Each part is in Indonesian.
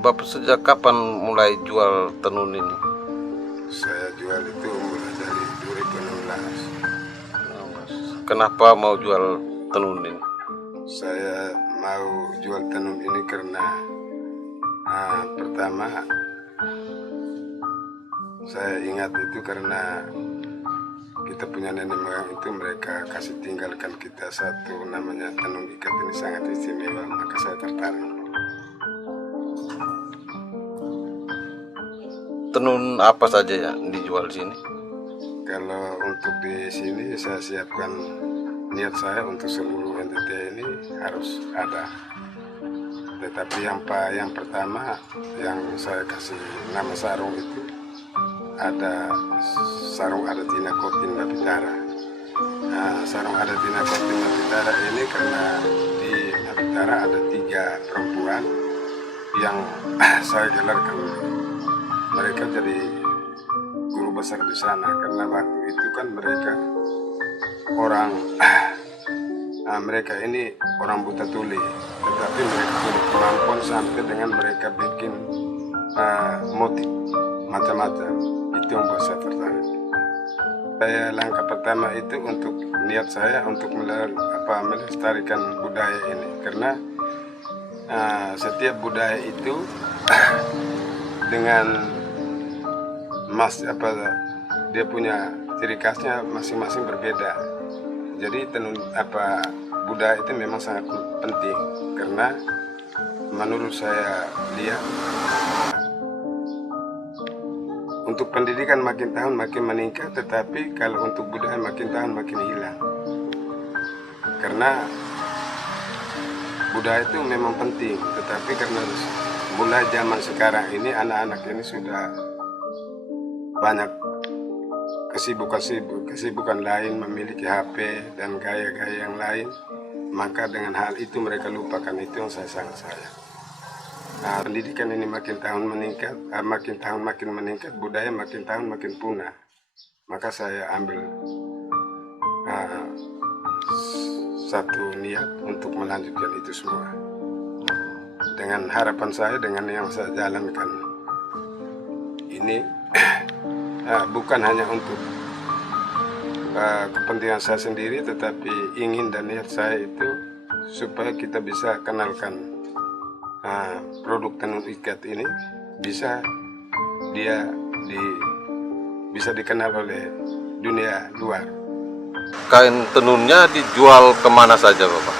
Bapak sejak kapan mulai jual tenun ini? Saya jual itu mulai dari 2016. Kenapa mau jual tenun ini? Saya mau jual tenun ini karena pertama saya ingat itu karena kita punya nenek moyang itu mereka kasih tinggalkan kita satu namanya tenun ikat ini sangat istimewa, maka saya tertarik. Tenun apa saja yang dijual di sini? Kalau untuk di sini saya siapkan niat saya untuk seluruh NTT ini harus ada. Tetapi yang pertama yang saya kasih nama sarung itu ada sarung Adatina Kotin Mapitara. Nah, sarung Adatina Kotin Mapitara ini karena di Mapitara ada 3 perempuan yang saya gelarkan mereka jadi guru besar di sana karena waktu itu kan mereka orang mereka ini orang buta tuli, tetapi mereka punya kemampuan sampai dengan mereka bikin motif macam-macam. Itu yang buat saya tertarik. Langkah pertama itu untuk niat saya untuk melestarikan budaya ini karena setiap budaya itu dengan dia punya ciri khasnya masing-masing berbeda. Jadi budaya itu memang sangat penting karena menurut saya lihat untuk pendidikan makin tahun makin meningkat, tetapi kalau untuk budaya makin tahun makin hilang. Karena budaya itu memang penting, tetapi karena mulai zaman sekarang ini anak-anak ini sudah banyak kesibukan lain, memiliki HP dan gaya-gaya yang lain, maka dengan hal itu mereka lupakan. Itu yang saya sangat sayang. Pendidikan ini makin tahun makin meningkat, budaya makin tahun makin punah. Maka saya ambil satu niat untuk melanjutkan itu semua. Dengan harapan saya, dengan yang saya jalankan ini bukan hanya untuk kepentingan saya sendiri, tetapi ingin dan niat saya itu supaya kita bisa kenalkan produk tenun ikat ini bisa dikenal oleh dunia luar. Kain tenunnya dijual kemana saja, Bapak?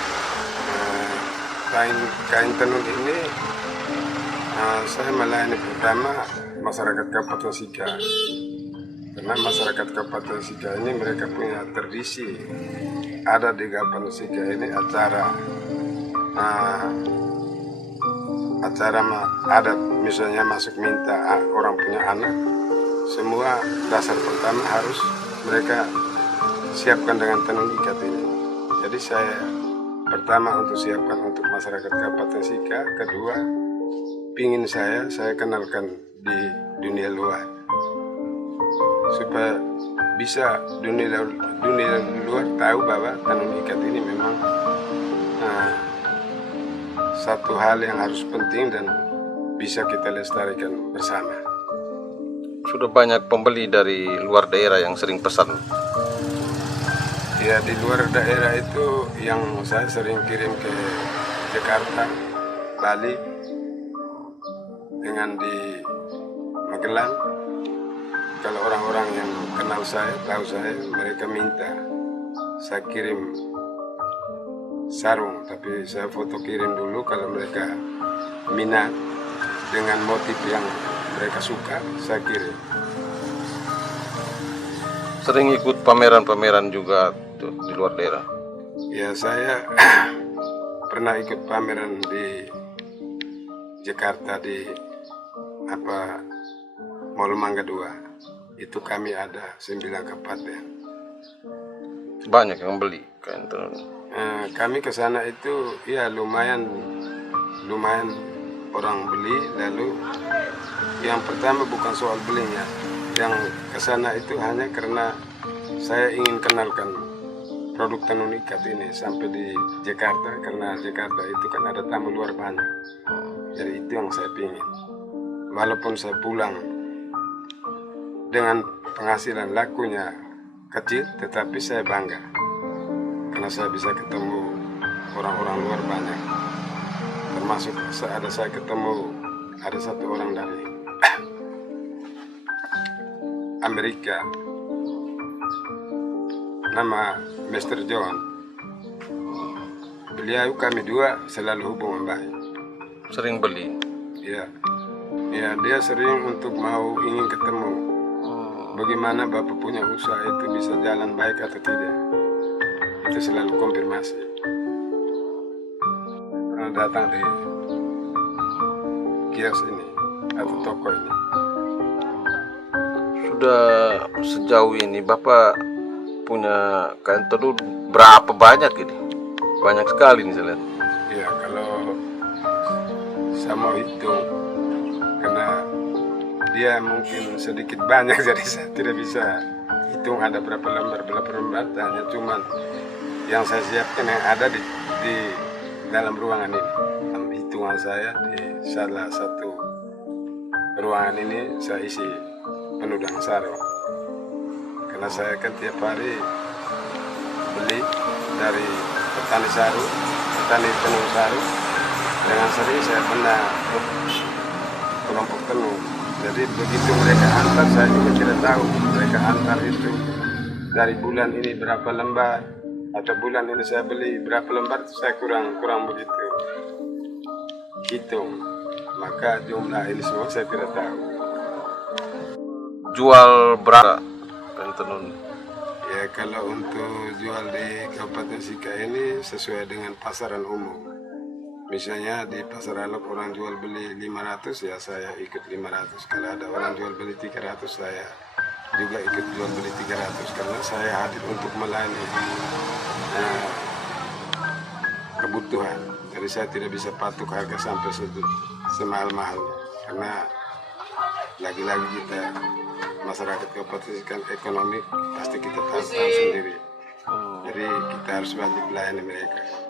Kain tenun ini saya melayani pertama masyarakat Kabupaten Sika. Karena masyarakat Kabupaten Sika ini mereka punya tradisi. Ada di Kabupaten Sika ini acara adat, misalnya masuk minta orang punya anak. Semua dasar pertama harus mereka siapkan dengan tenun ikat ini. Jadi saya pertama untuk siapkan untuk masyarakat Kabupaten Sika. Kedua, pingin saya kenalkan di dunia luar supaya bisa dunia luar tahu bahwa tenun ikat ini memang satu hal yang harus penting dan bisa kita lestarikan bersama. Sudah banyak pembeli dari luar daerah yang sering pesan. Ya, di luar daerah itu yang saya sering kirim ke Jakarta, Bali, dengan di Magelang. Kalau orang-orang yang kenal saya, tahu saya, mereka minta saya kirim sarung, tapi saya foto kirim dulu. Kalau mereka minat dengan motif yang mereka suka, saya kirim. Sering ikut pameran-pameran juga di luar daerah? Ya, saya pernah ikut pameran di Jakarta di Mall Mangga 2. Itu kami ada 9 kabupaten. Banyak yang beli kain tenun. Kami ke sana itu ya lumayan orang beli. Lalu yang pertama bukan soal belinya, yang ke sana itu hanya karena saya ingin kenalkan produk tenun ikat ini sampai di Jakarta, karena Jakarta itu kan ada tamu luar banyak. Jadi itu yang saya pingin. Walaupun saya pulang dengan penghasilan lakunya kecil, tetapi saya bangga karena saya bisa ketemu orang-orang luar banyak. Termasuk saya ketemu ada satu orang dari Amerika, nama Mr. John. Beliau kami dua selalu hubungan baik. Sering beli. Ya, ya dia sering untuk ingin ketemu. Bagaimana Bapak punya usaha itu bisa jalan baik atau tidak? Itu selalu konfirmasi. Pernah datang di kios ini atau toko ini. Sudah sejauh ini Bapak punya kain tenun berapa banyak ini? Banyak sekali nih saya lihat. Ya, kalau saya mau hitung, karena dia mungkin sedikit banyak, jadi saya tidak bisa hitung ada berapa lembar, hanya cuman yang saya siapkan yang ada di dalam ruangan ini. Hitungan saya di salah satu ruangan ini saya isi penuh dengan sarung. Karena saya kan tiap hari beli dari petani tenun sarung, dengan sering saya pernah kelompok tenun. Jadi begitu mereka antar, saya juga tidak tahu mereka antar itu dari bulan ini berapa lembar atau bulan ini saya beli berapa lembar, saya kurang begitu hitung. Maka jumlah ini semua saya tidak tahu. Jual berapa kain tenun? Ya, kalau untuk jual di Kabupaten Sika ini sesuai dengan pasaran umum. Misalnya di pasar Alok orang jual beli 500, ya saya ikut 500. Kalau ada orang jual beli 300, saya juga ikut jual beli 300. Karena saya hadir untuk melayani kebutuhan. Jadi saya tidak bisa patok harga sampai semahal-mahalnya. Karena lagi-lagi kita masyarakat Kabupaten Sika ekonomi pasti kita tahu sendiri. Jadi kita harus wajib melayani mereka.